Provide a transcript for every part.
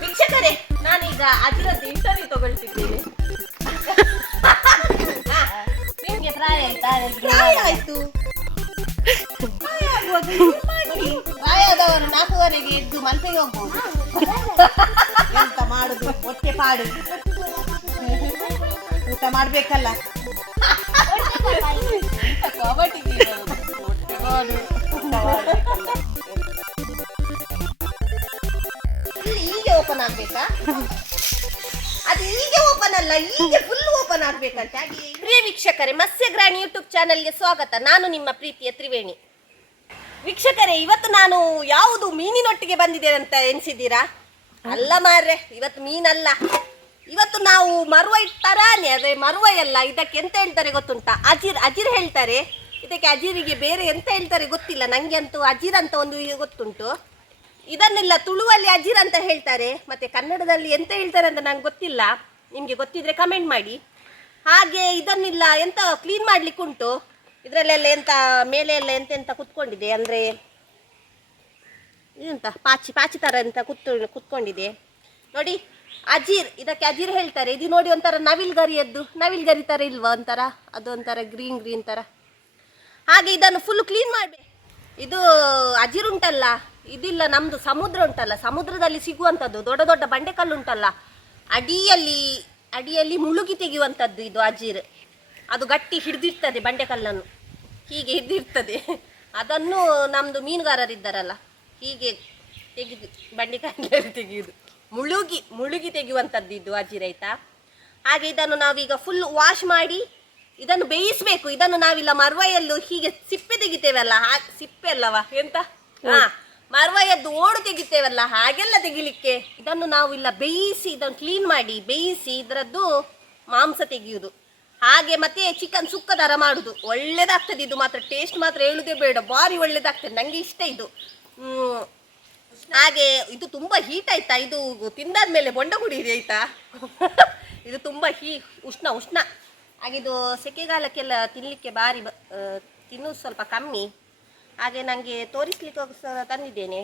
ವೀಕ್ಷಕರೇ, ನಾನೀಗ ಅಜಿರದ್ದು ಇಂಟರ್ವ್ಯೂ ತಗೊಳ್ತಿದ್ದೇನೆ. ನಿಮ್ಗೆ ಪ್ರಾಯ ಆಯ್ತಾ? ಪ್ರಾಯ ಆಯ್ತು. ಪ್ರಾಯದವರು 4:15ಗೆ ಎದ್ದು ಮಲ್ಪೆಗೆ ಹೋಗ್ಬೋದು. ಎಂತ ಮಾಡುದು, ಹೊಟ್ಟೆ ಪಾಡು, ಊಟ ಮಾಡ್ಬೇಕಲ್ಲ. ಹೀಗೆ ಓಪನ್ ಆಗ್ಬೇಕಾ? ಅದು ಹೀಗೆ ಓಪನ್ ಅಲ್ಲ, ಹೀಗೆ ಫುಲ್ ಓಪನ್ ಆಗ್ಬೇಕಂತ. ಪ್ರಿಯ ವೀಕ್ಷಕರೇ, ಮತ್ಸ್ಯಗ್ರಾಣಿ ಯೂಟ್ಯೂಬ್ ಚಾನೆಲ್ಗೆ ಸ್ವಾಗತ. ನಾನು ನಿಮ್ಮ ಪ್ರೀತಿಯ ತ್ರಿವೇಣಿ. ವೀಕ್ಷಕರೇ, ಇವತ್ತು ನಾನು ಯಾವುದು ಮೀನಿನೊಟ್ಟಿಗೆ ಬಂದಿದ್ದೇನೆ ಅಂತ ಎನಿಸಿದ್ದೀರಾ? ಅಲ್ಲ ಮಾರ್ರೆ, ಇವತ್ತು ಮೀನಲ್ಲ. ಇವತ್ತು ನಾವು ಮರುವ ತರಾನೆ. ಅದೇ ಮರುವ ಎಲ್ಲ. ಇದಕ್ಕೆ ಎಂತ ಹೇಳ್ತಾರೆ ಗೊತ್ತುಂಟಾ? ಅಜಿರ್ ಹೇಳ್ತಾರೆ. ಇದಕ್ಕೆ ಅಜಿರಿಗೆ ಬೇರೆ ಎಂತ ಹೇಳ್ತಾರೆ ಗೊತ್ತಿಲ್ಲ. ನನಗೆ ಅಂತೂ ಅಜಿರ್ ಅಂತ ಒಂದು ಗೊತ್ತುಂಟು. ಇದನ್ನೆಲ್ಲ ತುಳುವಲ್ಲಿ ಅಜಿರ್ ಅಂತ ಹೇಳ್ತಾರೆ, ಮತ್ತೆ ಕನ್ನಡದಲ್ಲಿ ಎಂತ ಹೇಳ್ತಾರೆ ಅಂತ ನಂಗೆ ಗೊತ್ತಿಲ್ಲ. ನಿಮಗೆ ಗೊತ್ತಿದ್ರೆ ಕಮೆಂಟ್ ಮಾಡಿ. ಹಾಗೆ ಇದನ್ನೆಲ್ಲ ಎಂತ ಕ್ಲೀನ್ ಮಾಡ್ಲಿಕ್ಕೆ ಉಂಟು. ಇದರಲ್ಲೆಲ್ಲ ಎಂತ ಮೇಲೆ ಎಲ್ಲ ಎಂತೆಂತ ಕುತ್ಕೊಂಡಿದೆ, ಅಂದರೆ ಇದೆಂತ ಪಾಚಿ ಥರ ಎಂತ ಕುತ್ಕೊಂಡಿದೆ ನೋಡಿ. ಇದಕ್ಕೆ ಅಜಿರ್ ಹೇಳ್ತಾರೆ. ಇದು ನೋಡಿ ಒಂಥರ ನವಿಲ್ ಗರಿ ಥರ ಇಲ್ವಾ? ಒಂಥರ ಅದು ಒಂಥರ ಗ್ರೀನ್ ಥರ. ಹಾಗೆ ಇದನ್ನು ಫುಲ್ ಕ್ಲೀನ್ ಮಾಡಬೇಕು. ಇದು ಅಜಿರ್ ಉಂಟಲ್ಲ, ಇದಿಲ್ಲ, ನಮ್ಮದು ಸಮುದ್ರ ಉಂಟಲ್ಲ, ಸಮುದ್ರದಲ್ಲಿ ಸಿಗುವಂಥದ್ದು ದೊಡ್ಡ ದೊಡ್ಡ ಬಂಡೆಕಲ್ಲು ಉಂಟಲ್ಲ, ಅಡಿಯಲ್ಲಿ ಮುಳುಗಿ ತೆಗೆಯುವಂಥದ್ದು ಇದು ಅಜಿರ್. ಅದು ಗಟ್ಟಿ ಹಿಡಿದಿರ್ತದೆ, ಬಂಡೆಕಲ್ಲನ್ನು ಹೀಗೆ ಹಿಡಿದಿರ್ತದೆ. ಅದನ್ನು ನಮ್ಮದು ಮೀನುಗಾರರಿದ್ದಾರಲ್ಲ ಹೀಗೆ ತೆಗೆದು ಬಂಡೆಕಲ್ಲಲ್ಲಿ ತೆಗೆಯುವುದು, ಮುಳುಗಿ ತೆಗೆಯುವಂಥದ್ದು ಇದು ಅಜಿರ್, ಆಯಿತಾ? ಹಾಗೆ ಇದನ್ನು ನಾವೀಗ ಫುಲ್ ವಾಶ್ ಮಾಡಿ ಇದನ್ನು ಬೇಯಿಸಬೇಕು. ಇದನ್ನು ನಾವಿಲ್ಲ ಮರ್ವಯಲ್ಲೂ ಹೀಗೆ ಸಿಪ್ಪೆ ತೆಗಿತೇವಲ್ಲ, ಸಿಪ್ಪೆ ಅಲ್ಲವಾ ಎಂತ, ಮರ್ವಯದ್ದು ಓಡು ತೆಗಿತೇವಲ್ಲ, ಹಾಗೆಲ್ಲ ತೆಗಿಲಿಕ್ಕೆ ಇದನ್ನು ನಾವು ಇಲ್ಲ ಬೇಯಿಸಿ, ಇದನ್ನು ಕ್ಲೀನ್ ಮಾಡಿ ಬೇಯಿಸಿ ಇದರದ್ದು ಮಾಂಸ ತೆಗೆಯುವುದು. ಹಾಗೆ ಮತ್ತೆ ಚಿಕನ್ ಸುಕ್ಕ ಥರ ಮಾಡುದು. ಒಳ್ಳೇದಾಗ್ತದೆ ಇದು ಮಾತ್ರ. ಟೇಸ್ಟ್ ಮಾತ್ರ ಹೇಳುದೇ ಬೇಡ, ಭಾರಿ ಒಳ್ಳೇದಾಗ್ತದೆ. ನನಗೆ ಇಷ್ಟ ಇದು. ಹಾಗೆ ಇದು ತುಂಬ ಹೀಟ್ ಆಯ್ತಾ, ಇದು ತಿಂದಾದ್ಮೇಲೆ ಬೊಂಡ ಕುಡಿಯಿರಿ ಆಯ್ತಾ. ಇದು ತುಂಬ ಉಷ್ಣ. ಹಾಗಿದು ಸೆಕೆಗಾಲಕ್ಕೆಲ್ಲ ತಿನ್ನಲಿಕ್ಕೆ ಭಾರಿ ತಿನ್ನೋದು ಸ್ವಲ್ಪ ಕಮ್ಮಿ. ಹಾಗೆ ನನಗೆ ತೋರಿಸ್ಲಿಕ್ಕೋಸ್ಕರ ತಂದಿದ್ದೇನೆ.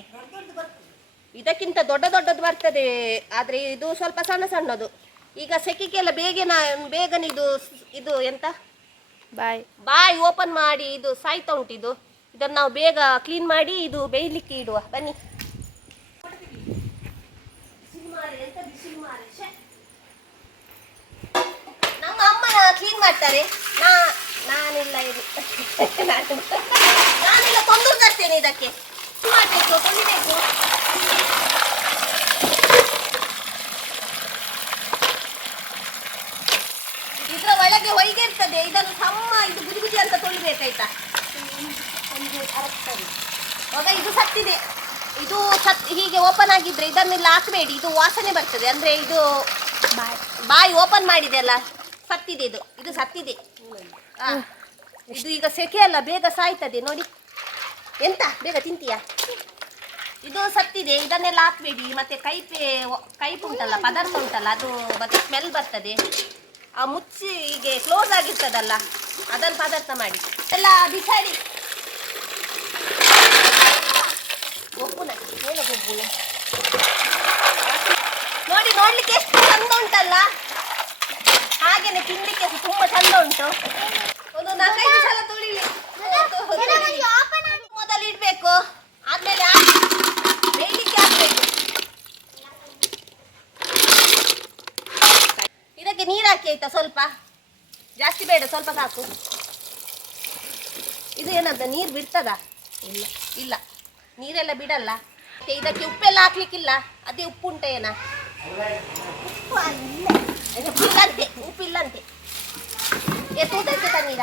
ಇದಕ್ಕಿಂತ ದೊಡ್ಡದು ಬರ್ತದೆ, ಆದರೆ ಇದು ಸ್ವಲ್ಪ ಸಣ್ಣದು. ಈಗ ಸೆಕೆಗೆಲ್ಲ ಬೇಗನೆ ಇದು ಎಂತ ಬಾಯಿ ಓಪನ್ ಮಾಡಿ ಇದು ಸಾಯ್ತಾ ಉಂಟು. ಇದನ್ನು ನಾವು ಬೇಗ ಕ್ಲೀನ್ ಮಾಡಿ ಇದು ಬೇಯಲಿಕ್ಕೆ ಇಡುವ. ಬನ್ನಿ. ನಮ್ಮ ಅಮ್ಮ ಕ್ಲೀನ್ ಮಾಡ್ತಾರೆ, ನಾನೆಲ್ಲ ತೊಂದರೆ ತರ್ತೇನೆ. ಇದಕ್ಕೆ ಮಾಡಬೇಕು, ತೊಳಿಬೇಕು. ಇದರ ಒಳಗೆ ಹೊಯ್ಗೆ ಇರ್ತದೆ. ಇದನ್ನು ಇದು ಬುದಿ ಅಂತ ತೊಳಿಬೇಕಾಯ್ತಾ. ಆಗ ಇದು ಸತ್ತಿದೆ. ಇದು ಹೀಗೆ ಓಪನ್ ಆಗಿದ್ರೆ ಇದನ್ನೆಲ್ಲ ಹಾಕಬೇಡಿ, ಇದು ವಾಸನೆ ಬರ್ತದೆ. ಅಂದರೆ ಇದು ಬಾಯಿ ಓಪನ್ ಮಾಡಿದೆ ಅಲ್ಲ, ಸತ್ತಿದೆ. ಇದು ಸತ್ತಿದೆ. ಇದು ಈಗ ಸೆಕೆ ಅಲ್ಲ, ಬೇಗ ಸಾಯ್ತದೆ ನೋಡಿ. ಎಂತ ಬೇಗ ತಿಂತೀಯಾ? ಇದು ಸತ್ತಿದೆ. ಇದನ್ನೆಲ್ಲ ಹಾಕಬೇಡಿ. ಮತ್ತೆ ಕೈಪು ಉಂಟಲ್ಲ, ಪದಾರ್ಥ ಉಂಟಲ್ಲ, ಅದು ಮತ್ತೆ ಸ್ಮೆಲ್ ಬರ್ತದೆ. ಆ ಮುಚ್ಚಿ ಹೀಗೆ ಕ್ಲೋಸ್ ಆಗಿರ್ತದಲ್ಲ, ಅದನ್ನು ಪದಾರ್ಥ ಮಾಡಿ ಎಲ್ಲ ಬಿಸಾಡಿ. ನೋಡಿ, ನೋಡ್ಲಿಕ್ಕೆ ಎಷ್ಟು ಚಂದ ಉಂಟಲ್ಲ. ಹಾಗೇನೆ ತಿನ್ಲಿಕ್ಕೆ ತುಂಬ ಚಂದ ಉಂಟು. ಒಂದು 4-5 ಸಲ ತೊಳಿಲಿ. ಮೊದಲು ಇಡ್ಬೇಕು, ಆದ್ಮೇಲೆ ಬೇಯಲಿಕ್ಕೆ ಹಾಕ್ಬೇಕು. ಇದಕ್ಕೆ ನೀರು ಹಾಕಿ ಆಯ್ತಾ, ಸ್ವಲ್ಪ ಜಾಸ್ತಿ ಬೇಡ, ಸ್ವಲ್ಪ ಸಾಕು. ಇದು ಏನಂತ ನೀರು ಬಿಡ್ತದ? ಇಲ್ಲ, ನೀರೆಲ್ಲ ಬಿಡಲ್ಲ. ಇದಕ್ಕೆ ಉಪ್ಪೆಲ್ಲ ಹಾಕ್ಲಿಕ್ಕಿಲ್ಲ. ಅದೇ ಉಪ್ಪು ಉಂಟ ಏನ? ಉಪ್ಪಿಲ್ಲಂತೆ. ತೂತಕ್ಕೆ ತನ್ನೀರ,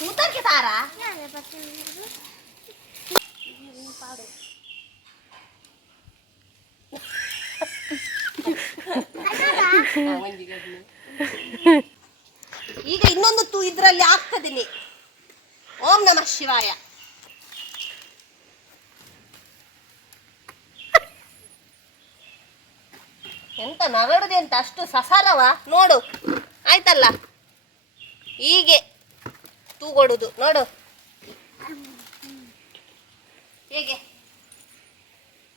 ತೂತಕ್ಕೆ ತಾರ. ಈಗ ಇನ್ನೊಂದು ಇದರಲ್ಲಿ ಆಗ್ತದೆ. ಓಂ ನಮಃ ಶಿವಾಯ. ಎಂತ ನರಡುದೆ ಅಂತ ಅಷ್ಟು ಸಸಾರವ ನೋಡು, ಆಯ್ತಲ್ಲ. ಹೀಗೆ ತೂಗೊಡುದು ನೋಡು ಹೇಗೆ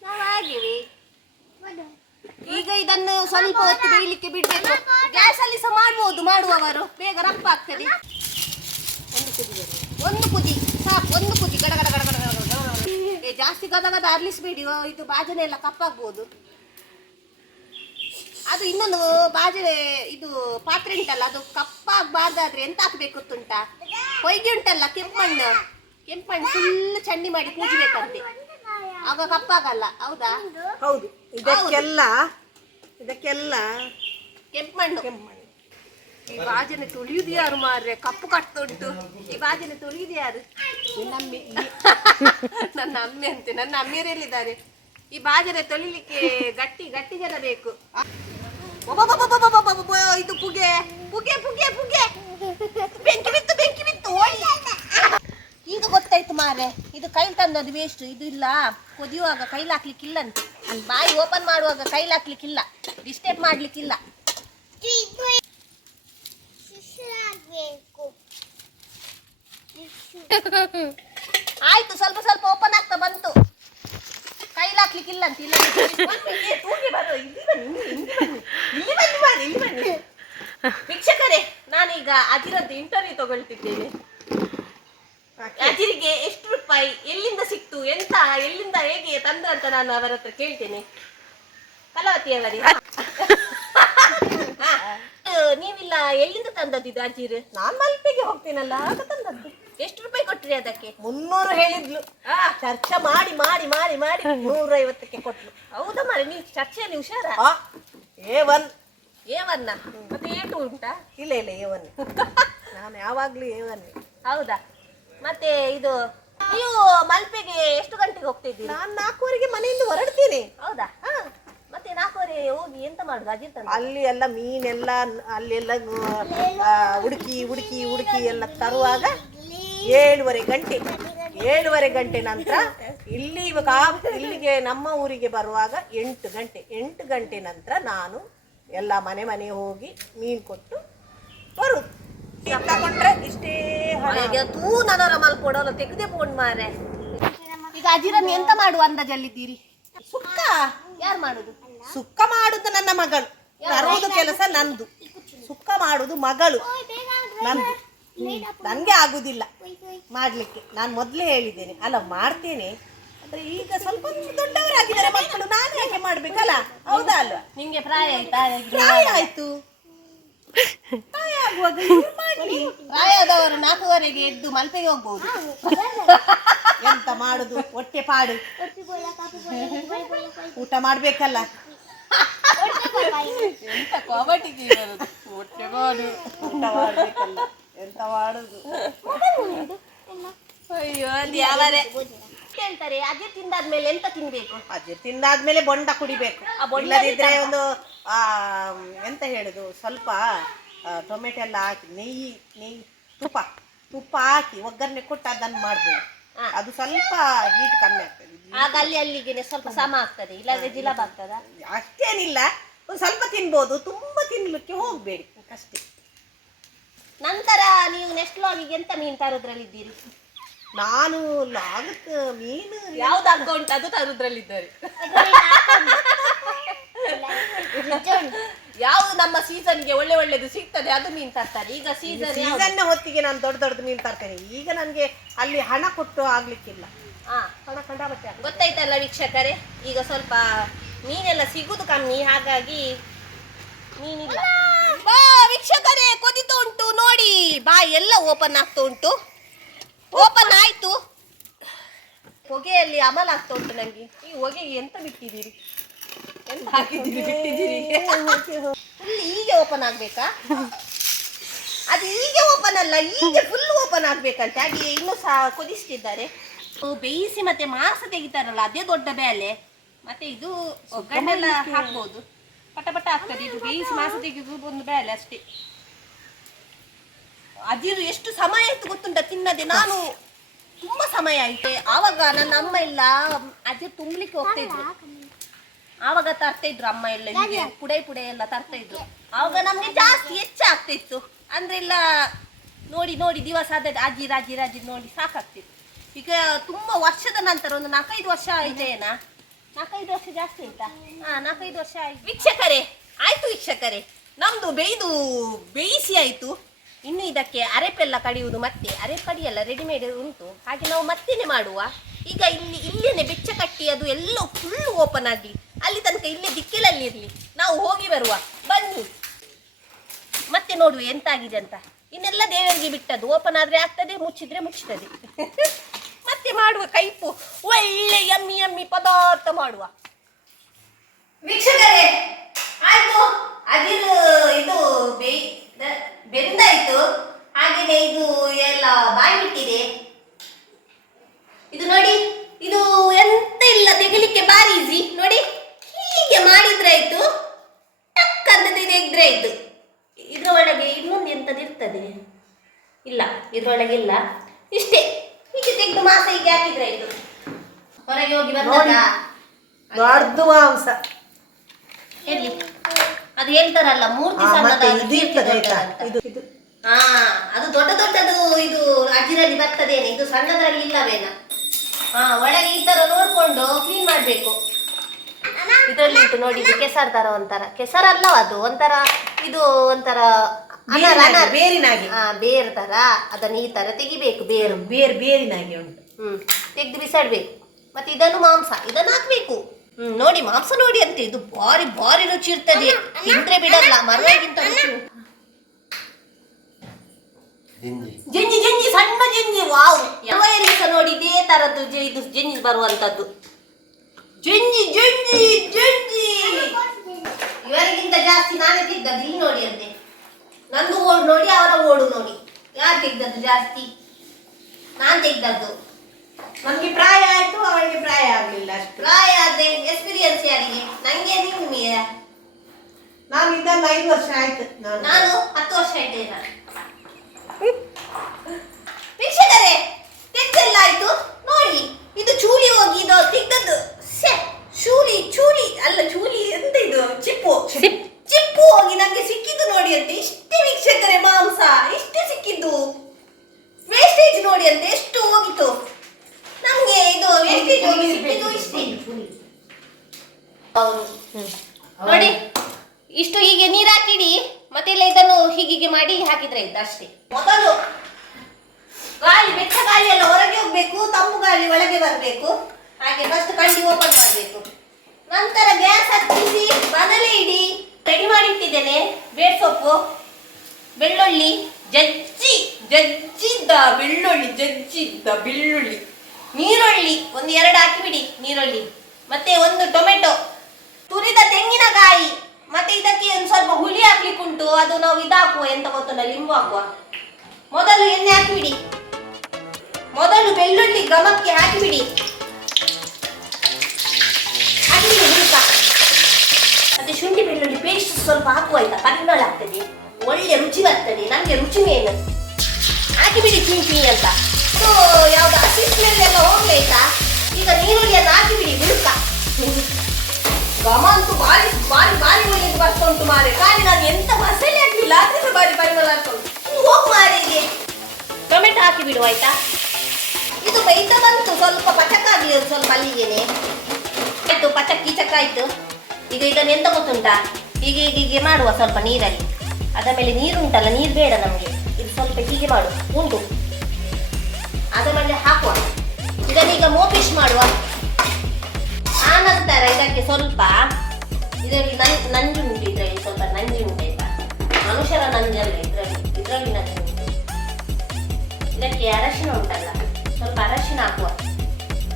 ನಾವಾಗಿವಿ. ಈಗ ಇದನ್ನು ಸ್ವಲ್ಪ ಹೊತ್ತು ಬೇಯಲಿಕ್ಕೆ ಬಿಡ್ಬೇಕು. ಗ್ಯಾಸ್ ಅಲ್ಲಿ ಸಹ ಮಾಡ್ಬೋದು ಮಾಡುವವರು, ಬೇಗ ರಪ್ಪ ಆಗ್ತದೆ. ಒಂದು ಕುದಿ ಸಾಕು, ಒಂದು ಕುದಿ ಗಡ ಗಡ ಗಡ ಗಡ ಗಡ ಗಡ ಗಡ. ಜಾಸ್ತಿ ಗದ ಗದ ಅರ್ಲಿಸ್ಬೇಡಿ, ಇದು ಬಾಜನೆ ಎಲ್ಲ ಕಪ್ಪಾಗ್ಬೋದು. ಅದು ಇನ್ನೊಂದು ಬಾಜೆ ಇದು ಪಾತ್ರೆ ಉಂಟಲ್ಲ, ಅದು ಕಪ್ಪಾಗಬಾರ್ದಾದ್ರೆ ಎಂತ ಹಾಕ್ಬೇಕು ಗೊತ್ತುಂಟಾ? ಹೊಯ್ಗೆ ಉಂಟಲ್ಲ ಕೆಂಪಣ್ಣು, ಕೆಂಪಣ್ಣು ಫುಲ್ ಚಂಡಿ ಮಾಡಿ ಕೂಜಬೇಕಂತೆ, ಆಗ ಕಪ್ಪಾಗಲ್ಲ. ಹೌದಾ? ಹೌದು. ಇದಕ್ಕೆಲ್ಲ ಕೆಂಪಣ್ಣು. ಈ ಬಾಜನೆ ತೊಳಿಯುದು ಯಾರು ಮಾರ್ರೆ? ಕಪ್ಪು ಕಟ್ಟುಂಟು. ಈ ಬಾಜನೆ ತೊಳಿಯುದು ಯಾರು? ನನ್ನ ಅಮ್ಮೆ ಅಂತೆ. ನನ್ನ ಅಮ್ಮಿಯರೆಲ್ಲಿದ್ದಾರೆ? ಈ ಬಾಜನೆ ತೊಳಿಲಿಕ್ಕೆ ಗಟ್ಟಿ ಗಟ್ಟಿ ಜನ ಬೇಕು. ಇದು ಪುಗೆ ಪುಗೆ ಪುಗೆ ಪುಗೆ, ಬೆಂಕಿ ಬಿತ್ತು ಬೆಂಕಿ ಬಿತ್ತು. ಈಗ ಗೊತ್ತಾಯ್ತು ಮಾರೆ, ಇದು ಕೈಲಿ ತಂದದ್ದು ವೇಸ್ಟ್. ಇದು ಇಲ್ಲ, ಕೊದಿಯುವಾಗ ಕೈಲಿ ಹಾಕ್ಲಿಕ್ಕಿಲ್ಲಂತೆ, ಬಾಯಿ ಓಪನ್ ಮಾಡುವಾಗ ಕೈಲಿ ಹಾಕ್ಲಿಕ್ಕಿಲ್ಲ, ಡಿಸ್ಟರ್ಬ್ ಮಾಡ್ಲಿಕ್ಕಿಲ್ಲ. ಆಯ್ತು, ಸ್ವಲ್ಪ ಸ್ವಲ್ಪ ಓಪನ್ ಆಗ್ತಾ ಬಂತು, ಕೈಲಿ ಹಾಕ್ಲಿಕ್ಕಿಲ್ಲ ಅಂತ. ಇಲ್ಲ ವೀಕ್ಷಕರೇ, ನಾನೀಗ ಅಜಿರದ್ದು ಇಂಟರ್ವ್ಯೂ ತಗೊಳ್ತಿದ್ದೇನೆ. ಅಜಿರಿಗೆ ಎಷ್ಟು ರೂಪಾಯಿ, ಎಲ್ಲಿಂದ ಸಿಕ್ತು, ಎಂತ, ಎಲ್ಲಿಂದ ಹೇಗೆ ತಂದ ಅಂತ ನಾನು ಅವರ ಹತ್ರ ಕೇಳ್ತೇನೆ. ಕಲಾವತಿ ಅವರೇ, ನೀವಿಲ್ಲ ಎಲ್ಲಿಂದ ತಂದದ್ದು ಇದು ಅಜೀರ್? ನಾನ್ ಮಲ್ಪೆಗೆ ಹೋಗ್ತೀನಲ್ಲ, ಆಗ ತಂದದ್ದು. ಎಷ್ಟು ರೂಪಾಯಿ ಕೊಟ್ರಿ ಅದಕ್ಕೆ? 300 ಹೇಳಿದ್ಲು. ಚರ್ಚೆ ಮಾಡಿ ಮಾಡಿ ಮಾಡಿ ಮಾಡಿ 150ಕ್ಕೆ ಕೊಟ್ಲು. ಹೌದಾ ಮಾರೆ, ನೀವು ಚರ್ಚೆಯಲ್ಲಿ ಹುಷಾರ? A1 ಏವನ್ನ ಮತ್ತೆ A2 ಉಂಟಾ? ಇಲ್ಲ ಇಲ್ಲ A1. ನಾನು ಯಾವಾಗ್ಲೂ A1. ಹೌದಾ? ಮತ್ತೆ ಇದು ನೀವು ಮಲ್ಪೆಗೆ ಎಷ್ಟು ಗಂಟೆಗೆ ಹೋಗ್ತಿದ್ದೀರಿ? ನಾನು 4:00ಗೆ ಮನೆಯಿಂದ ಹೊರಡ್ತೀನಿ. ಹೌದಾ? ಮತ್ತೆ 4:00 ಹೋಗಿ ಎಂತ ಮಾಡುದು ಅಜಿತ್? ಅಲ್ಲಿ ಎಲ್ಲ ಮೀನೆಲ್ಲ ಅಲ್ಲೆಲ್ಲ ಹುಡುಕಿ ಹುಡುಕಿ ಹುಡುಕಿ ಎಲ್ಲ ತರುವಾಗ 7:30 ಗಂಟೆ. 7:30 ಗಂಟೆ ನಂತರ ಇಲ್ಲಿಗೆ ನಮ್ಮ ಊರಿಗೆ ಬರುವಾಗ 8 ಗಂಟೆ. 8 ಗಂಟೆ ನಂತರ ನಾನು ಎಲ್ಲ ಮನೆ ಮನೆಗೆ ಹೋಗಿ ಮೀನು ಕೊಟ್ಟು ಬರುದು. ತಗೊಂಡ್ರೆ ಇಷ್ಟೇ ತೂ ನನರ ಮಲ್ಕೊಡೋಲ್ಲ ತೆಗೆದೇ ಪೋಣ್ ಮಾರೆ. ಈಗ ಅಜಿರನ್ನು ಎಂತ ಮಾಡುವ ಅಂದಾಜಲ್ಲಿದ್ದೀರಿ? ಸುಕ್ಕ. ಯಾರು ಮಾಡುದು? ಸುಕ್ಕ ಮಾಡುದು ನನ್ನ ಮಗಳು, ತರುವುದು ಕೆಲಸ ನಂದು. ಸುಕ್ಕ ಮಾಡುದು ಮಗಳು ನಂದು. ನನ್ಗೆ ಆಗುದಿಲ್ಲ ಮಾಡ್ಲಿಕ್ಕೆ. ನಾನು ಮೊದ್ಲೇ ಹೇಳಿದ್ದೇನೆ ಅಲ್ಲ, ಮಾಡ್ತೇನೆ ಅಂದ್ರೆ ಈಗ ಸ್ವಲ್ಪ ದೊಡ್ಡವರಾಗಿದ್ದಾರೆ ಮಕ್ಕಳು, ನಾನು ಯಾಕೆ ಮಾಡ್ಬೇಕಲ್ಲ? ಹೌದಾ ಅಲ್ವಾ? ನಿಂಗೆ ಪ್ರಾಯ ಆಯ್ತಾ? ಪ್ರಾಯ ಆಯ್ತು. ಪ್ರಾಯ ಆಗುವಾಗ ಮಾಡ್ಲಿ. ಪ್ರಾಯದವರು 4:15ಗೆ ಎದ್ದು ಮಲ್ಪೆಗೆ ಹೋಗ್ಬಹುದು. ಎಂತ ಮಾಡುದು, ಹೊಟ್ಟೆ ಪಾಡು. ಊಟ ಮಾಡ್ಬೇಕಲ್ಲ. ಎಂತ ಕಾಬಟಿಗೆ ಹೊಟ್ಟೆ ಪಾಡು. ಊಟ ಮಾಡ್ಬೇಕಲ್ಲ, ಎಂತ ಮಾಡುದು? ಅಯ್ಯೋ ಅದು ಯಾವರೇ ಹೇಳ್ತಾರೆ, ಅಜಿ ತಿಂದಾದ್ಮೇಲೆ ಎಂತ ತಿನ್ಬೇಕು? ಅಜ್ಜಿ ತಿಂದಾದ್ಮೇಲೆ ಬೊಂಡ ಕುಡಿಬೇಕು. ಇಲ್ಲದಿದ್ರೆ ಒಂದು ಎಂತ ಹೇಳುದು, ಸ್ವಲ್ಪ ಟೊಮೆಟೊ ಎಲ್ಲ ಹಾಕಿ ನೆಯ್ಯಿ ತುಪ್ಪ ಹಾಕಿ ಒಗ್ಗರಣೆ ಕೊಟ್ಟು ಅದನ್ನು ಮಾಡ್ಬೋದು. ಅದು ಸ್ವಲ್ಪ ಹೀಟ್ ಕಮ್ಮಿ ಆಗ್ತದೆ. ಆಗ ಅಲ್ಲಿಗೆ ಸ್ವಲ್ಪ ಸಮ ಆಗ್ತದೆ, ಇಲ್ಲಾಂದ್ರೆ ಜಿಲಾಬ್ ಆಗ್ತದ? ಅಷ್ಟೇನಿಲ್ಲ, ಒಂದು ಸ್ವಲ್ಪ ತಿನ್ಬೋದು, ತುಂಬಾ ತಿನ್ಲಿಕ್ಕೆ ಹೋಗ್ಬೇಡಿ ಅಷ್ಟೇ. ನಂತರ ನೀವು ನೆಕ್ಸ್ಟ್ ಲಾಗಿಗೆ ಎಂತ ಮೀನು ತರೋದ್ರಲ್ಲಿದ್ದೀರಿ? ನಾನು ಲಾಗತ್ ಮೀನು ಯಾವ್ದು ಹಗ್ಗ ಉಂಟು ಅದು ತರೋದ್ರಲ್ಲಿದ್ದಾರೆ. ಯಾವ್ದು ನಮ್ಮ ಸೀಸನ್ಗೆ ಒಳ್ಳೆ ಒಳ್ಳೇದು ಸಿಗ್ತದೆ ಅದು ಮೀನು ತರ್ತಾರೆ. ಈಗ ಸೀಸನ್ ಹೊತ್ತಿಗೆ ನಾನು ದೊಡ್ಡ ಮೀನು ತರ್ತೇನೆ. ಈಗ ನನಗೆ ಅಲ್ಲಿ ಹಣ ಕೊಟ್ಟು ಆಗ್ಲಿಕ್ಕಿಲ್ಲ. ಹಣ ಕಂಡಾಬಟ್ಟೆ ಗೊತ್ತಾಯ್ತಲ್ಲ ವೀಕ್ಷಕರೇ. ಈಗ ಸ್ವಲ್ಪ ಮೀನೆಲ್ಲ ಸಿಗುದು ಕಮ್ಮಿ, ಹಾಗಾಗಿ ಮೀನಿಲ್ಲ. ಬಾ ವೀಕ್ಷಕರೇ, ಕೊದಿತು ಉಂಟು ನೋಡಿ, ಬಾಯಿ ಎಲ್ಲ ಓಪನ್ ಆಗ್ತಾ ಉಂಟು. ಓಪನ್ ಆಯ್ತು, ಹೊಗೆಯಲ್ಲಿ ಅಮಲ್ ಆಗ್ತಾ ಉಂಟು ನಂಗೆ. ಈ ಹೊಗೆಗೆ ಎಂತ ಬಿಟ್ಟಿದ್ದೀರಿ? ಎಂತ ಹಾಕಿದ್ದೀರಿ ಬಿಟ್ಟಿದ್ದೀರಿ? ಫುಲ್ ಹೀಗೆ ಓಪನ್ ಆಗ್ಬೇಕಾ? ಅದು ಹೀಗೆ ಓಪನ್ ಅಲ್ಲ, ಹೀಗೆ ಫುಲ್ ಓಪನ್ ಆಗ್ಬೇಕಂತೆ. ಹಾಗೆ ಇನ್ನೂ ಸಹ ಕೊದಿಸ್ತಿದ್ದಾರೆ. ಬೇಯಿಸಿ ಮತ್ತೆ ಮಾಂಸ ತೆಗಿತಾರಲ್ಲ, ಅದೇ ದೊಡ್ಡ ಬೇಲೆ. ಮತ್ತೆ ಇದು ಒಗ್ಗರಣೆಲ್ಲ ಹಾಕ್ಬೋದು, ಪಟ ಪಟ ಆಗ್ತದೆ. ಇದು ಬೇಯಿಸಿ ಮಾಂಸ ತೆಗೆದು ಒಂದು ಬೇಲೆ ಅಷ್ಟೇ. ಅದಿರು ಎಷ್ಟು ಸಮಯ ಆಯ್ತು ಗೊತ್ತುಂಟ ತಿನ್ನದೆ? ನಾನು ತುಂಬಾ ಸಮಯ ಆಯ್ತು. ಆವಾಗ ನನ್ನ ಅಮ್ಮ ಇಲ್ಲ ಅದಿರು ತುಂಬಲಿಕ್ಕೆ ಹೋಗ್ತಾ ಇದ್ರು, ಆವಾಗ ತರ್ತಾ ಇದ್ರು ಅಮ್ಮ ಎಲ್ಲ, ಹೀಗೆ ಪುಡೆ ಎಲ್ಲ ತರ್ತಾ ಇದ್ರು. ಆವಾಗ ನಮ್ಗೆ ಜಾಸ್ತಿ ಹೆಚ್ಚಾಗ್ತಾ ಇತ್ತು. ಅಂದ್ರೆ ಇಲ್ಲ ನೋಡಿ ನೋಡಿ ದಿವಸ ಅದ ಅಜ್ಜಿ ರಾಜಿ ರಾಜಿ ನೋಡಿ ಸಾಕಾಗ್ತಿತ್ತು. ಈಗ ತುಂಬಾ ವರ್ಷದ ನಂತರ ಒಂದು 4-5 ವರ್ಷ ಆಯ್ತೇನಾ? 4-5 ವರ್ಷ ಜಾಸ್ತಿ ಆಯ್ತಾ? 4-5 ವರ್ಷ ಆಯ್ತು. ವೀಕ್ಷಕರೇ, ಆಯ್ತು ವೀಕ್ಷಕರೇ, ನಮ್ದು ಬೇಯಿಸಿ ಆಯ್ತು. ಇನ್ನು ಇದಕ್ಕೆ ಅರೆಪೆಲ್ಲ ಕಡಿಯುವುದು, ಮತ್ತೆ ಅರೆಪಡಿ ಎಲ್ಲ ರೆಡಿಮೇಡ್ ಉಂಟು, ಹಾಗೆ ನಾವು ಮತ್ತೇನೆ ಮಾಡುವ. ಈಗ ಇಲ್ಲೇನೆ ಬೆಚ್ಚ ಕಟ್ಟಿ ಅದು ಎಲ್ಲ ಫುಲ್ ಓಪನ್ ಆಗಲಿ, ಅಲ್ಲಿ ತನಕ ಇಲ್ಲೇ ದಿಕ್ಕಿಲಲ್ಲಿ ಇರಲಿ, ನಾವು ಹೋಗಿ ಬರುವ. ಬನ್ನಿ ಮತ್ತೆ ನೋಡುವ ಎಂತಾಗಿದೆ ಅಂತ. ಇನ್ನೆಲ್ಲ ದೇವರಿಗೆ ಬಿಟ್ಟದ್ದು, ಓಪನ್ ಆದ್ರೆ ಆಗ್ತದೆ, ಮುಚ್ಚಿದ್ರೆ ಮುಚ್ಚುತ್ತದೆ. ಮತ್ತೆ ಮಾಡುವ ಕೈಪು ಒಳ್ಳೆ ಯಮ್ಮಿ ಪದಾರ್ಥ ಮಾಡುವ. ವೀಕ್ಷಕರೇ, ಆಯ್ತು, ಅದಿರು ಇದು ಬೆಂದಾಯ್ತು. ಹಾಗೇನೆ ಇದು ಎಲ್ಲ ಬಾಯಿ ಬಿಟ್ಟಿದೆ. ಇದು ನೋಡಿ, ಇದು ಎಂತ ಇಲ್ಲ, ತೆಗಿಲಿಕ್ಕೆ ಬಾರಿ ಈಸಿ. ನೋಡಿ, ಹೀಗೆ ಮಾಡಿದ್ರಾಯ್ತು, ಟಕ್ ಅಂತ ತೆಗೆದ್ರೆ ಆಯ್ತು. ಇದ್ರ ಒಳಗೆ ಇನ್ನೊಂದು ಎಂತದಿರ್ತದೆ, ಇಲ್ಲ ಇದ್ರೊಳಗೆ ಇಲ್ಲ, ಇಷ್ಟೇ. ಹೀಗೆ ತೆಗೆದು ಮಾಂಸ ಹೀಗೆ ಹಾಕಿದ್ರೆ ಆಯ್ತು. ಹೊರಗೆ ಹೋಗಿ ಬಂದಾಗ ದೊಡ್ಡ ಮಾಂಸ ಎಲ್ಲಿ ಅದು ಹೇಳ್ತಾರಲ್ಲ, ಮೂರ್ತಿ ಸಣ್ಣದ ಅದು ದೊಡ್ಡ ದೊಡ್ಡದು. ಇದು ಅಜಿರಲ್ಲಿ ಬರ್ತದೇನೆ, ಇದು ಸಣ್ಣದ್ರಲ್ಲಿ ಇಲ್ಲವೇನ? ಒಳಗೆ ಈ ತರ ನೋಡ್ಕೊಂಡು ಕ್ಲೀನ್ ಮಾಡ್ಬೇಕು. ಇದರಲ್ಲಿ ಉಂಟು ನೋಡಿ, ಇದು ಕೆಸರು ತರ ಒಂಥರ, ಕೆಸರಲ್ಲ ಅದು ಒಂಥರ, ಇದು ಒಂಥರ ಬೇರಿನಾಗೆ, ಬೇರ್ ತರ. ಅದನ್ನ ಈ ತರ ತೆಗಿಬೇಕು, ಬೇರಿನಾಗೆ ಉಂಟು. ತೆಗೆದು ಬಿಸಾಡ್ಬೇಕು. ಮತ್ತೆ ಇದನ್ನು ಮಾಂಸ, ಇದನ್ನು ಹಾಕ್ಬೇಕು. ನೋಡಿ ಮಾಂಸ ನೋಡಿ ಅಂತ, ಇದು ಭಾರಿ ಭಾರಿ ರುಚಿ ಇರ್ತದೆ, ತಿಂದ್ರೆ ಬಿಡಲ್ಲ, ಮರವಾಗಿಂತ ರುಚಿ ಉಂಟು. ಜಂಜಿ ಸಣ್ಣ ಜಂಜಿ, ವಾವ್! ಯಾವ ಸಹ ನೋಡಿ ಇದೇ ತರದ್ದು ಇದು ಜಂಜಿ ಬರುವಂತದ್ದು. ಜಂಜಿ ಇವರಿಗಿಂತ ಜಾಸ್ತಿ ನಾನೇ ತೆಗ್ದದ್ದು. ಇಲ್ಲಿ ನೋಡಿ ಅಂತೆ, ನಂದು ಓಡು ನೋಡಿ, ಅವರ ಓಡು ನೋಡಿ, ಯಾರು ತೆಗ್ದದ್ದು ಜಾಸ್ತಿ? ನಾನ್ ತೆಗ್ದದ್ದು. ನಮ್ಗೆ ಪ್ರಾಯ ಆಯ್ತು, ಅವಳಿಗೆ ಪ್ರಾಯ ಆಗ್ಲಿಲ್ಲ. ಅಷ್ಟು ಪ್ರಾಯ ಆದ್ರೆ ಎಕ್ಸ್ಪೀರಿಯನ್ಸ್ ಯಾರಿಗೆ? ನಂಗೆ ನಿಮ್ಗೆ. ನಾನು ಇದನ್ನು 5 ವರ್ಷ ಆಯ್ತು. ನಾನು 10 ವರ್ಷ ಆಯ್ತೇನ. ವೀಕ್ಷಕರೇ, ತೆಗ್ದೆಲ್ಲ ಆಯ್ತು ನೋಡಿ. ಇದು ಚೂಲಿ ಹೋಗಿ ಇದು ತೆಗ್ದದ್ದು. ಚೂಲಿ ಅಲ್ಲ, ಚೂಲಿ ಎಂತ ಇದು, ಚಿಪ್ಪು ಹೋಗಿ ನಮ್ಗೆ ಸಿಕ್ಕಿದ್ದು ನೋಡಿ ಅಂತೆ. ಇಷ್ಟೇ ವೀಕ್ಷಕರೇ, ಮಾಂಸ ಇಷ್ಟೇ ಸಿಕ್ಕಿದ್ದು. ವೇಸ್ಟೇಜ್ ನೋಡಿ ಅಂತೆ, ಎಷ್ಟು ಹೋಗಿತ್ತು ನಮ್ಗೆ. ಇದು ವೇಸ್ಟೇಜ್ ಹೋಗಿ ಸಿಕ್ಕಿದ್ದು ಇಷ್ಟೇ. ಹೌದು ನೋಡಿ, ಇಷ್ಟು ಹೀಗೆ ನೀರು ಹಾಕಿಡಿ, ಮತ್ತೆಲ್ಲ ಇದನ್ನು ಹೀಗೆ ಮಾಡಿ ಹಾಕಿದ್ರೆ ಇದ್ದ ಅಷ್ಟೇ. ಮೊದಲು ಗಾಳಿ, ಬೆಚ್ಚ ಗಾಳಿ ಎಲ್ಲ ಹೊರಗೆ ಹೋಗ್ಬೇಕು, ತಂಪು ಗಾಳಿ ಒಳಗೆ ಬರಬೇಕು. ಹಾಗೆ ಫಸ್ಟ್ ಕಂಡಿ ಓಪನ್ ಮಾಡಬೇಕು. ನಂತರ ಗ್ಯಾಸ್ ಹಚ್ಚಿಸಿ ಬದಲೇ ಇಡಿ. ರೆಡಿ ಮಾಡಿ ಇಟ್ಟಿದ್ದೇನೆ. ಬೇಡ್ ಸೊಪ್ಪು, ಬೆಳ್ಳುಳ್ಳಿ, ಜಜ್ಜಿದ್ದ ಬೆಳ್ಳುಳ್ಳಿ, ನೀರುಳ್ಳಿ ಒಂದು 2 ಹಾಕಿಬಿಡಿ, ನೀರುಳ್ಳಿ. ಮತ್ತೆ ಒಂದು ಟೊಮೆಟೊ, ತುರಿದ ತೆಂಗಿನಕಾಯಿ. ಮತ್ತೆ ಇದಕ್ಕೆ ಒಂದು ಸ್ವಲ್ಪ ಹುಳಿ ಹಾಕ್ಲಿಕ್ಕುಂಟು, ಅದು ನಾವು ಇದಾಕುವ, ಎಂತ ಗೊತ್ತುಂಟ, ಲಿಂಬು ಹಾಕುವ. ಮೊದಲು ಎಣ್ಣೆ ಹಾಕಿಬಿಡಿ. ಮೊದಲು ಬೆಳ್ಳುಳ್ಳಿ ಗಮಕ್ಕೆ ಹಾಕಿಬಿಡಿ ಹುಡುಕ. ಮತ್ತೆ ಶುಂಠಿ ಬೆಳ್ಳುಳ್ಳಿ ಪೇಸ್ಟ್ ಸ್ವಲ್ಪ ಹಾಕುವ, ಆಯ್ತಾ? ಪರಿಮಳ ಆಗ್ತದೆ, ಒಳ್ಳೆ ರುಚಿ ಬರ್ತದೆ, ನಮ್ಗೆ ರುಚಿ ಮೇನು. ಹಾಕಿಬಿಡಿ ಚೀನಿ ಅಂತ. ಇದು ಯಾವ್ದು ಹಸಿ ಸ್ಮೆಲ್ ಎಲ್ಲ ಹೋಗ್ಲಿ, ಆಯ್ತಾ? ಈಗ ನೀರುಳ್ಳಿಯನ್ನು ಹಾಕಿಬಿಡಿ, ಹುಡುಕ. ಘಮ ಅಂತೂ ಬಾರಿ ಬಾರಿ ಬಾರಿ ಒಳ್ಳೆದು ಬರ್ತಾ ಉಂಟು ಮಾರೆ. ಖಾಲಿ ನಾನು ಎಂತ ಮಸಾಲೆ ಹಾಕ್ಲಿಲ್ಲ, ಆದ್ರಿಂದ ಬಾರಿ ಪರಿಮಳ ಆಗ್ತದೆ. ಹೋಗು ಮಾರಿಗೆ. ಟೊಮೆಟೊ ಹಾಕಿಬಿಡು, ಆಯ್ತಾ? ಇದು ಬೇಯ್ತಾ ಬಂತು, ಸ್ವಲ್ಪ ಪಚಕ್ಕಾಗ್ಲಿ, ಸ್ವಲ್ಪ ಅಲ್ಲಿಗೇನೆ ಆಯ್ತು. ಪಚಕ್ ಆಯ್ತು. ಈಗ ಇದನ್ನು ಎಂತ ಗೊತ್ತುಂಟಾ, ಹೀಗೆ ಮಾಡುವ ಸ್ವಲ್ಪ ನೀರಲ್ಲಿ. ಅದ ಮೇಲೆ ನೀರುಂಟಲ್ಲ, ನೀರು ಬೇಡ ನಮಗೆ, ಇದು ಸ್ವಲ್ಪ ಹೀಗೆ ಮಾಡು ಉಂಟು. ಅದ ಮೇಲೆ ಹಾಕುವ. ಇದನ್ನೀಗ ಮೋಪಿಶ್ ಮಾಡುವ. ಆನಂತರ ಇದಕ್ಕೆ ಸ್ವಲ್ಪ ಇದರಲ್ಲಿ ನಂಜುಂಟು, ಇದರಲ್ಲಿ ಸ್ವಲ್ಪ ನಂಜಿ ಉಂಟು, ಆಯ್ತಾ? ಮನುಷ್ಯರ ನಂಜಲ್ಲ, ಇದರಲ್ಲಿ ನಂಜು ಉಂಟು. ಇದಕ್ಕೆ ಅರಶಿನ ಉಂಟಲ್ಲ, ಸ್ವಲ್ಪ ಅರಶಿನ ಹಾಕುವ.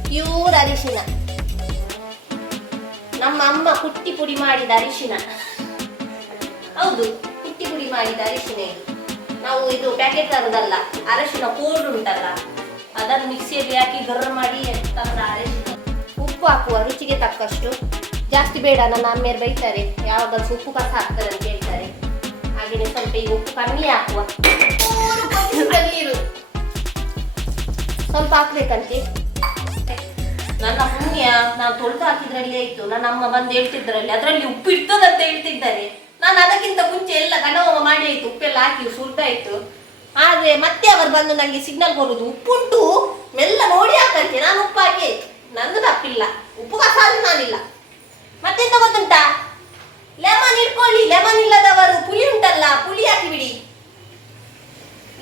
ಪ್ಯೂರ್ ಅರಿಶಿನ, ನಮ್ಮ ಅಮ್ಮ ಕುಟ್ಟಿ ಪುಡಿ ಮಾಡಿದ ಅರಿಶಿನ. ಹೌದು, ಕುಟ್ಟಿ ಪುಡಿ ಮಾಡಿದ ಅರಿಶಿನ ಇದು. ನಾವು ಇದು ಪ್ಯಾಕೆಟ್ ತರದಲ್ಲ, ಅರಶಿನ ಪೌಡರ್ ಉಂಟಲ್ಲ, ಅದನ್ನು ಮಿಕ್ಸಿಯಲ್ಲಿ ಹಾಕಿ ಗರಂ ಮಾಡಿ ತಂದ ಅರಶಿನ. ಉಪ್ಪು ಹಾಕುವ ರುಚಿಗೆ ತಕ್ಕಷ್ಟು, ಜಾಸ್ತಿ ಬೇಡ, ನನ್ನ ಅಮ್ಮೆಯರು ಬೈತಾರೆ, ಯಾವಾಗಲೂ ಉಪ್ಪು ಕಸ ಹಾಕ್ತಾರೆ ಅಂತ ಹೇಳ್ತಾರೆ. ಹಾಗೆಯೇ ಸ್ವಲ್ಪ ಈಗ ಉಪ್ಪು ಕಮ್ಮಿ ಹಾಕುವ. ನೀರು ಸ್ವಲ್ಪ ಹಾಕ್ಬೇಕಂತೆ. ನನ್ನ ಪುಣ್ಯ, ನಾನು ತೊಳೆದು ಹಾಕಿದ್ರಲ್ಲಿ ಆಯ್ತು. ನನ್ನ ಅಮ್ಮ ಬಂದು ಹೇಳ್ತಿದ್ರಲ್ಲಿ ಅದರಲ್ಲಿ ಉಪ್ಪು ಇರ್ತದಂತ ಹೇಳ್ತಿದ್ದಾರೆ. ನಾನು ಅದಕ್ಕಿಂತ ಮುಂಚೆ ಎಲ್ಲ ಗಣವ ಮಾಡಿ ಆಯ್ತು, ಉಪ್ಪೆಲ್ಲ ಹಾಕಿ ಸುರಿದಾಯ್ತು. ಆದ್ರೆ ಮತ್ತೆ ಅವರು ಬಂದು ನಂಗೆ ಸಿಗ್ನಲ್ ಕೊಡುದು ಉಪ್ಪುಂಟು ಮೆಲ್ಲ ನೋಡಿ ಹಾಕಂತೆ. ನಾನು ಉಪ್ಪು ಹಾಕಿ ನಂದು ತಪ್ಪಿಲ್ಲ, ಉಪ್ಪು ಕಸಾಲು ನಾನಿಲ್ಲ. ಮತ್ತೆಂತ ಗೊತ್ತುಂಟಾ, ಲೆಮನ್ ಇಟ್ಕೊಳ್ಳಿ. ಲೆಮನ್ ಇಲ್ಲದವರು ಪುಳಿ ಉಂಟಲ್ಲ, ಪುಳಿ ಹಾಕಿ ಬಿಡಿ.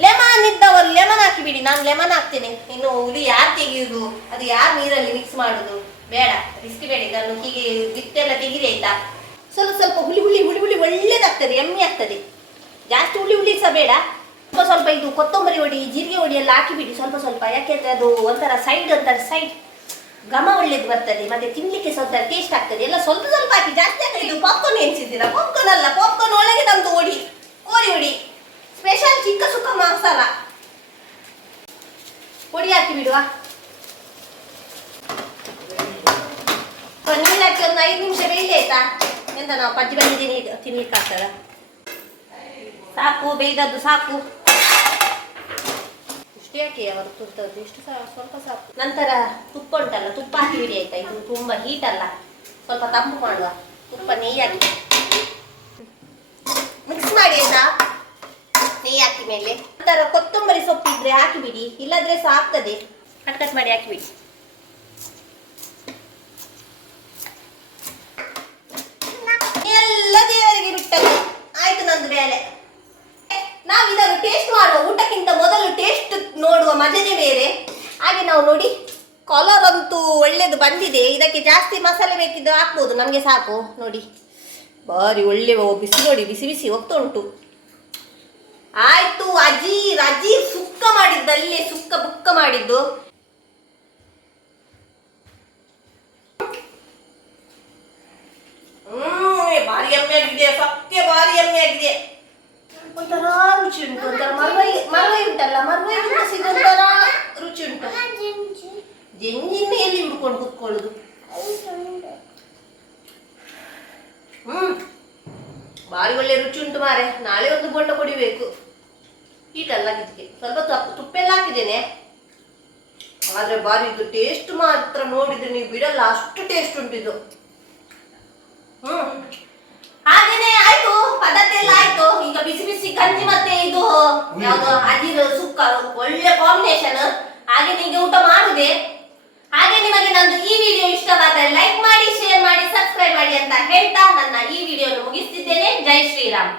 ಲೆಮನ್ ಇದ್ದವರು ಲೆಮನ್ ಹಾಕಿ ಬಿಡಿ. ನಾನು ಲೆಮನ್ ಹಾಕ್ತೇನೆ. ಇನ್ನು ಇದು ಯಾರು ತೆಗೆಯುದು, ಅದು ಯಾರು ನೀರಲ್ಲಿ ಮಿಕ್ಸ್ ಮಾಡುದು, ಬೇಡ, ರಿಸ್ಕ್ ಬೇಡ. ಇದನ್ನು ಹೀಗೆ ಬಿತ್ತೆಲ್ಲ ತೆಗಿರಿ ಆಯ್ತಾ. ಸ್ವಲ್ಪ ಸ್ವಲ್ಪ ಹುಳಿ ಹುಳಿ ಹುಳಿ ಹುಳಿ ಒಳ್ಳೇದಾಗ್ತದೆ, ಎಮ್ಮೆ ಆಗ್ತದೆ. ಜಾಸ್ತಿ ಹುಳಿ ಹುಳಿ ಸಹ ಬೇಡ. ಸ್ವಲ್ಪ ಸ್ವಲ್ಪ ಇದು ಕೊತ್ತಂಬರಿ ಹೊಡಿ, ಜೀರಿಗೆ ಹೊಡಿ ಎಲ್ಲ ಹಾಕಿಬಿಡಿ ಸ್ವಲ್ಪ ಸ್ವಲ್ಪ. ಯಾಕೆಂದ್ರೆ ಅದು ಒಂಥರ ಸೈಡ್ ಘಮ ಒಳ್ಳೇದು ಬರ್ತದೆ, ಮತ್ತೆ ತಿನ್ಲಿಕ್ಕೆ ಸ್ವಲ್ಪ ಟೇಸ್ಟ್ ಆಗ್ತದೆ. ಎಲ್ಲ ಸ್ವಲ್ಪ ಸ್ವಲ್ಪ ಹಾಕಿ, ಜಾಸ್ತಿ ಹಾಕಿ. ಇದು ಪಾಪ್ಕಾರ್ನ್ ಎನ್ಸಿದ್ದೀರಾ? ಪಾಪ್ಕಾರ್ನ್ ಅಲ್ಲ, ಪಾಪ್ಕಾರ್ನ್ ಒಳಗೆ ನಮ್ದು ಹೊಡಿ, ಕೋರಿ ಹೊಡಿ, ಸ್ಪೆಷಲ್ ಚಿಕ್ಕ ಸುಕ್ಕ ಮಸಾಲ ಹೊಡಿ ಹಾಕಿ ಬಿಡುವ. ನೀರು ಹಾಕಿ ಒಂದು 5 ನಿಮಿಷ ಬೇಯ್ಲಿ ಆಯ್ತಾ. ಎಂತ ನಾವು ಪಜ್ಜಿ ಬಂದಿದ್ದೀನಿ ತಿನ್ಲಿಕ್ಕೆ ಆಗ್ತದ? ಸಾಕು, ಬೇಯ್ದದ್ದು ಸಾಕು. ಇಷ್ಟು ಯಾಕೆ ಅವರು ತುರ್ತದ್ದು, ಇಷ್ಟು ಸ್ವಲ್ಪ ಸಾಕು. ನಂತರ ತುಪ್ಪ ಉಂಟಲ್ಲ, ತುಪ್ಪ ಹಾಕಿ ಬಿಡಿ ಆಯ್ತಾ. ಇದು ತುಂಬಾ ಹೀಟ್ ಅಲ್ಲ, ಸ್ವಲ್ಪ ತಂಪು ಮಾಡುವ. ತುಪ್ಪ ನೆಯ್ಯಿ ಹಾಕಿ ಮಿಕ್ಸ್ ಮಾಡಿ ಆಯ್ತಾ, ನೆಯ್ಯಿ ಹಾಕಿ ಮೇಲೆ. ನಂತರ ಕೊತ್ತಂಬರಿ ಸೊಪ್ಪು ಇದ್ರೆ ಹಾಕಿ ಬಿಡಿ, ಇಲ್ಲದ್ರೆ ಸಹ ಆಗ್ತದೆ. ಕಟ್ ಮಾಡಿ ಹಾಕಿ ಬಿಡಿ. ಎಲ್ಲ ದೇವರಿಗೆ ಬಿಟ್ಟದ್ದು ಆಯ್ತು ನಂದು ಬೇಳೆ. ನಾವು ಇದನ್ನು ಟೇಸ್ಟ್ ಮಾಡುವ, ಊಟಕ್ಕಿಂತ ಮೊದಲು ಟೇಸ್ಟ್ ನೋಡುವ ಮಜನೇ ಬೇರೆ. ಹಾಗೆ ನಾವು ನೋಡಿ ಕಲರ್ ಅಂತೂ ಒಳ್ಳೇದು ಬಂದಿದೆ. ಇದಕ್ಕೆ ಜಾಸ್ತಿ ಮಸಾಲೆ ಬೇಕಿದ್ರೆ ಹಾಕ್ಬೋದು, ನಮಗೆ ಸಾಕು. ನೋಡಿ ಬಾರಿ ಒಳ್ಳೆ ಬಿಸಿ, ನೋಡಿ ಬಿಸಿ ಬಿಸಿ ಹೋಗ್ತಾ ಉಂಟು. ಆಯ್ತು, ಅಜ್ಜಿ ಸುಕ್ಕ ಮಾಡಿದ್ದಲ್ಲೇ, ಸುಕ್ಕ ಬುಕ್ಕ ಮಾಡಿದ್ದು. ಭಾರಿ ಎಮ್ಮೆ ಆಗಿದೆ, ಸತ್ಯ ಭಾರಿ ಎಮ್ಮೆ ಆಗಿದೆ. ಒಂಥರ ರುಚಿ ಉಂಟು, ಒಂಥರ ಮರವೈ ಉಂಟಲ್ಲ, ಮರವೈ ಸಿಗೊಂಥರ ರುಚಿ ಉಂಟು. ಜಂಜಿನೆಯಲ್ಲಿ ಹುಡ್ಕೊಂಡು ಕುತ್ಕೊಳ್ಳುದು. ಭಾರಿ ಒಳ್ಳೆ ರುಚಿ ಉಂಟು ಮಾರೆ. ನಾಳೆ ಒಂದು ಬೋಂಡ ಕೊಡಿಬೇಕು. ಹೀಟಲ್ಲ ಇದಕ್ಕೆ ಸ್ವಲ್ಪ ತುಪ್ಪೆಲ್ಲ ಹಾಕಿದ್ದೇನೆ. ಆದ್ರೆ ಭಾರಿ ಇದು ಟೇಸ್ಟ್ ಮಾತ್ರ ನೋಡಿದ್ರೆ ನೀವು ಬಿಡಲ್ಲ, ಅಷ್ಟು ಟೇಸ್ಟ್ ಉಂಟಿದ್ದು. ಹಾಗೇನೆ ಆಯ್ತು, ಪದಾರ್ಥ ಎಲ್ಲ ಆಯ್ತು. ಈಗ ಬಿಸಿ ಬಿಸಿ ಗಂಜಿ ಮತ್ತೆ ಇದು ಯಾವ್ದು ಅಜಿರ ಸುಕ್ಕ, ಒಳ್ಳೆ ಕಾಂಬಿನೇಷನ್. ಹಾಗೆ ನಿಮಗೆ ಊಟ ಮಾಡುದೆ. ಹಾಗೆ ನಿಮಗೆ ನಂದು ಈ ವಿಡಿಯೋ ಇಷ್ಟವಾದರೆ ಲೈಕ್ ಮಾಡಿ, ಶೇರ್ ಮಾಡಿ, ಸಬ್ಸ್ಕ್ರೈಬ್ ಮಾಡಿ ಅಂತ ಹೇಳ್ತಾ ನನ್ನ ಈ ವಿಡಿಯೋನ ಮುಗಿಸ್ತಿದ್ದೇನೆ. ಜೈ ಶ್ರೀರಾಮ್.